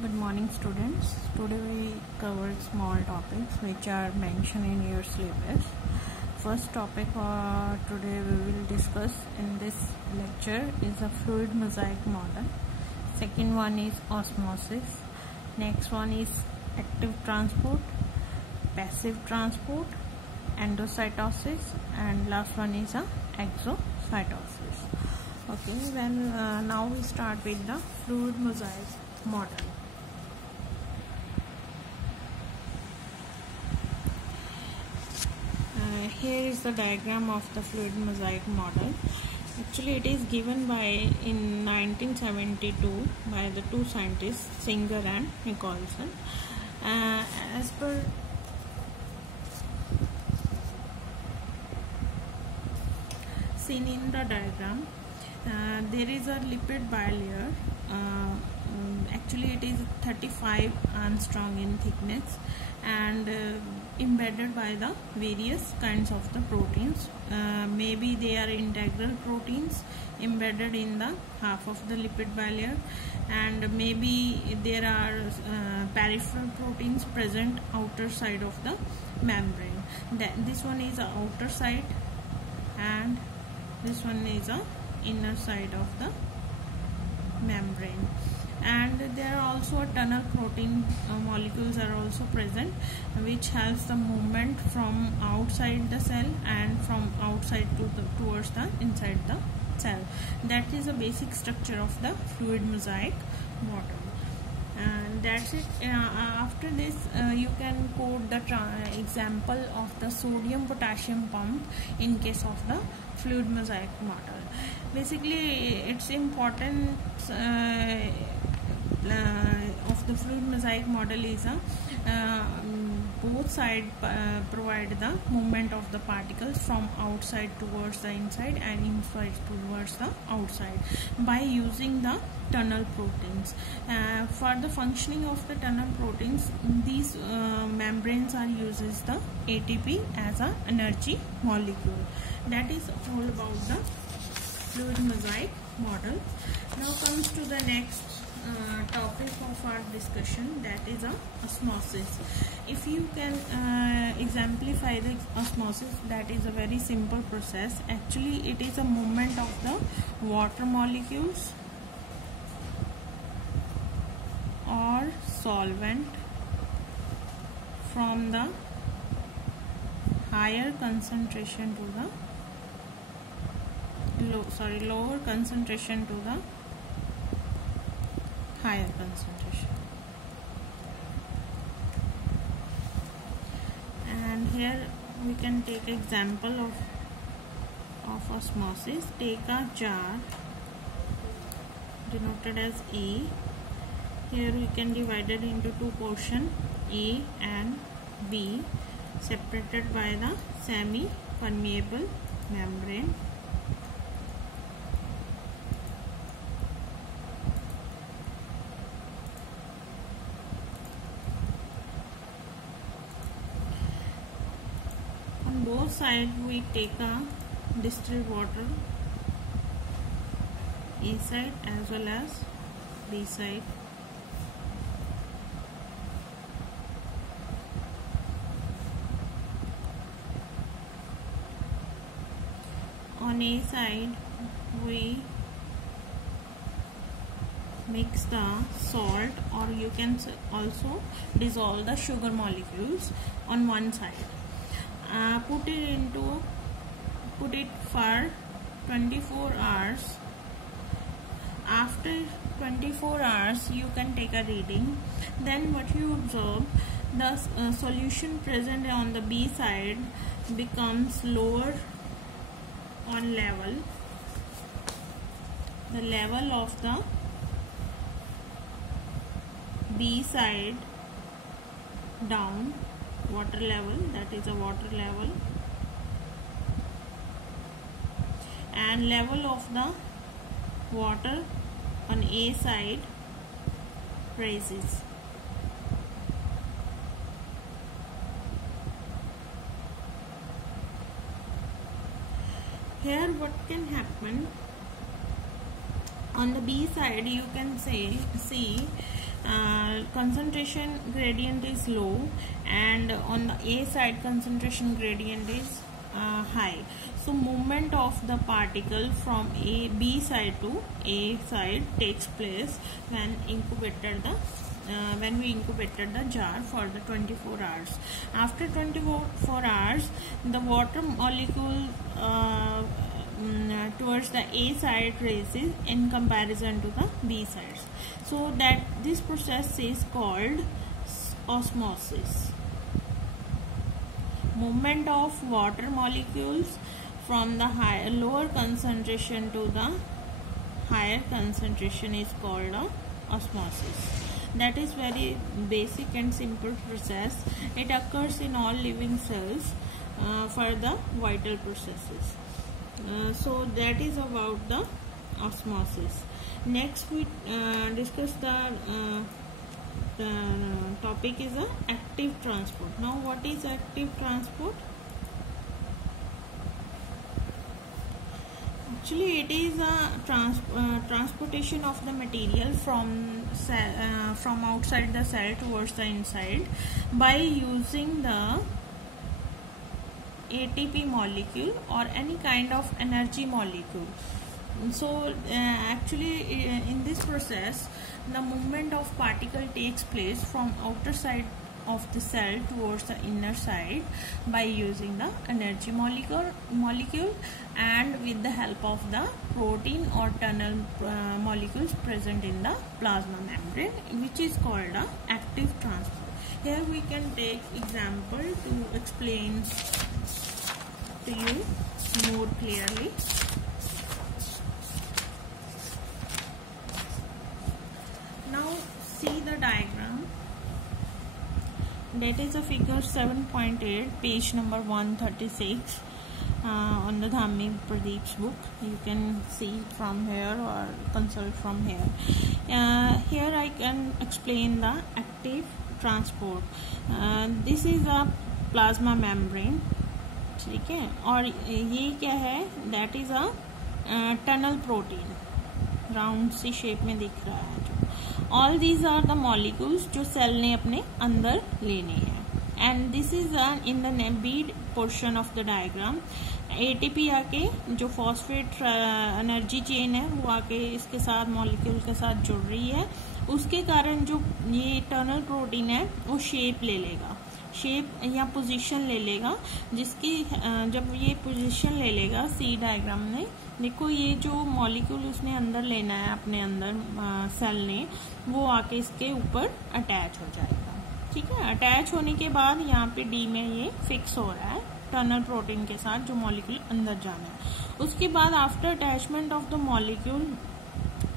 Good morning, students. Today we covered small topics which are mentioned in your syllabus. First topic today we will discuss in this lecture is a fluid mosaic model. Second one is osmosis. Next one is active transport, passive transport, endocytosis, and last one is a exocytosis. Okay, now we start with the fluid mosaic model. Here is the diagram of the fluid mosaic model. Actually, it is given in 1972 by the two scientists Singer and Nicholson. As per seen in the diagram, there is a lipid bilayer. Actually, it is 35 Armstrong in thickness and embedded by the various kinds of the proteins. Maybe they are integral proteins embedded in the half of the lipid bilayer, and maybe there are peripheral proteins present outer side of the membrane. This one is the outer side and this one is the inner side of the membrane. And there are also tunnel protein molecules are also present, which helps the movement from outside the cell and from outside towards the inside the cell. That is the basic structure of the fluid mosaic model. And that's it. After this, you can quote the example of the sodium potassium pump in case of the fluid mosaic model. Basically, its importance of the fluid mosaic model is both sides provide the movement of the particles from outside towards the inside and inside towards the outside by using the tunnel proteins. For the functioning of the tunnel proteins, these membranes are uses the ATP as an energy molecule. That is all about the fluid mosaic model. Now comes to the next topic of our discussion, that is osmosis. If you can exemplify the osmosis, that is a very simple process. Actually, it is a movement of the water molecules or solvent from the higher concentration to the lower concentration to the higher concentration. And here we can take example of osmosis. Take a jar denoted as A. Here we can divide it into two portions, A and B, separated by the semi-permeable membrane. On both sides we take a distilled water, A side as well as B side. On A side we mix the salt, or you can also dissolve the sugar molecules on one side. Put it for 24 hours. After 24 hours you can take a reading. Then what you observe, the solution present on the B side becomes lower on level. The level of the B side down, water level, that is a water level, and level of the water on A side rises. Here what can happen, on the B side you can see concentration gradient is low, and on the A side concentration gradient is high. So movement of the particle from B side to A side takes place when we incubated the jar for the 24 hours. After 24 hours, the water molecule towards the A side raises in comparison to the B sides. So that this process is called osmosis. Movement of water molecules from the lower concentration to the higher concentration is called osmosis. That is very basic and simple process. It occurs in all living cells for the vital processes. So that is about the osmosis. Next we discuss the topic is active transport. Now what is active transport? Actually it is a transportation of the material from outside the cell towards the inside by using the ATP molecule or any kind of energy molecule. So actually in this process the movement of particle takes place from outer side of the cell towards the inner side by using the energy molecule and with the help of the protein or tunnel molecules present in the plasma membrane, which is called active transport. Here we can take example to explain to you more clearly. Now see the diagram. That is a figure 7.8, page number 136 on the Dhami Pradeep's book. You can see it from here or consult from here. Here I can explain the active transport. This is a plasma membrane, ठीक है, और ये क्या है? That is a tunnel protein, round C shape में दिख रहा है जो. All these are the molecules जो सेल ने अपने अंदर लेने हैं. And this is in the B portion of the diagram. ATP आके जो फॉस्फेट एनर्जी चेन है वो आके इसके साथ मॉलिक्यूल के साथ जुड़ रही है. उसके कारण जो ये टनल प्रोटीन है वो शेप ले लेगा, शेप या पोजीशन ले लेगा, जिसकी जब ये पोजीशन ले लेगा सी डायग्राम में देखो, ये जो मॉलिक्यूल उसने अंदर लेना है अपने अंदर सेल ने, वो आके इसके ऊपर अटैच हो जाएगा. ठीक है, अटैच होने के बाद यहाँ पे डी में ये फिक्स हो रहा है टनल प्रोटीन के साथ जो मॉलिक्यूल अंदर जाना है. उसके बाद after attachment of the molecule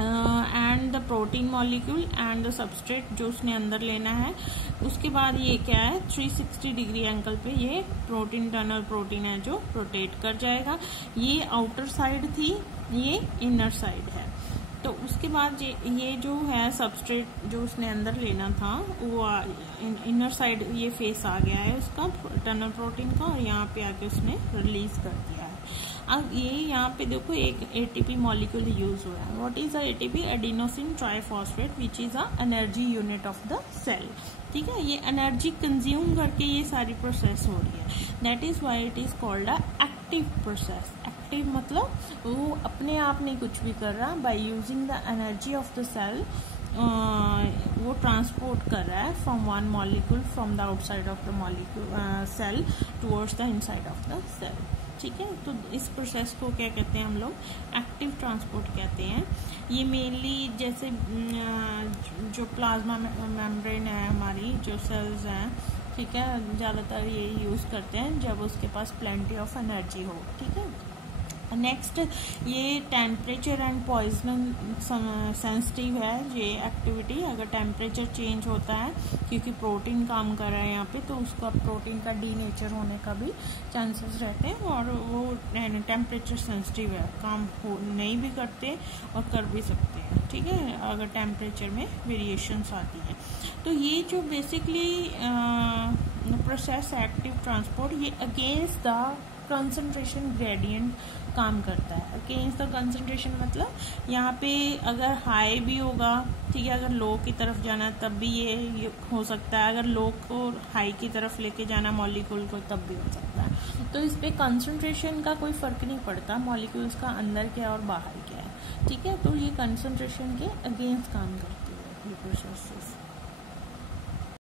and the protein molecule and the substrate जो उसने अंदर लेना है, उसके बाद ये क्या है 360 डिग्री एंगल पे ये प्रोटीन टनल प्रोटीन है जो रोटेट कर जाएगा. ये आउटर साइड थी, ये इनर साइड है. तो उसके बाद ये जो है सबस्ट्रेट जो उसने अंदर लेना था वो इनर साइड ये फेस आ गया है उसका टनल प्रोटीन का, और यहाँ पे आके उसने रिलीज कर दिया है. अब ये यहाँ पे देखो एक एटीपी मॉलिक्यूल यूज हुआ है. What is ATP? Adenosine triphosphate, which is a energy unit of the cell. ठीक है, ये एनर्जी कंज्यूम करके ये सारी प्रोसेस हो रही है. That is why it is called a active process. Active मतलब वो अपने आप नहीं कुछ भी कर रहा, by using the energy of the cell वो ट्रांसपोर्ट कर रहा है from one molecule from the outside of the molecule cell towards the inside of the cell. ठीक है, तो इस प्रोसेस को क्या कहते हैं हम लोग? एक्टिव ट्रांसपोर्ट कहते हैं. ये मेनली जैसे जो प्लाज्मा मेम्ब्रेन है हमारी, जो सेल्स हैं, ठीक है, ज़्यादातर ये यूज़ करते हैं जब उसके पास प्लेंटी ऑफ एनर्जी हो. ठीक है, नेक्स्ट ये टेम्परेचर एंड पॉइजन सेंसिटिव है ये एक्टिविटी. अगर टेम्परेचर चेंज होता है क्योंकि प्रोटीन काम कर रहा है यहाँ पे, तो उसका प्रोटीन का डीनेचर होने का भी चांसेस रहते हैं, और वो टेम्परेचर सेंसिटिव है, काम नहीं भी करते और कर भी सकते हैं. ठीक है, अगर टेम्परेचर में वेरिएशंस आती है. तो ये जो बेसिकली प्रोसेस एक्टिव ट्रांसपोर्ट, ये अगेंस्ट द कंसंट्रेशन ग्रेडियंट काम करता है। अगेंस्ट द कंसंट्रेशन मतलब यहाँ पे अगर हाई भी होगा, ठीक है, अगर लो की तरफ जाना तब भी ये हो सकता है, अगर लो को हाई की तरफ लेके जाना मॉलिक्यूल को तब भी हो सकता है। तो इस पे कंसंट्रेशन का कोई फर्क नहीं पड़ता, मॉलिक्यूल्स का अंदर क्या है और बाहर क्या है, ठीक है। तो ये कंसंट्रेशन के अगेंस्ट काम करती है ये प्रोसेसेस।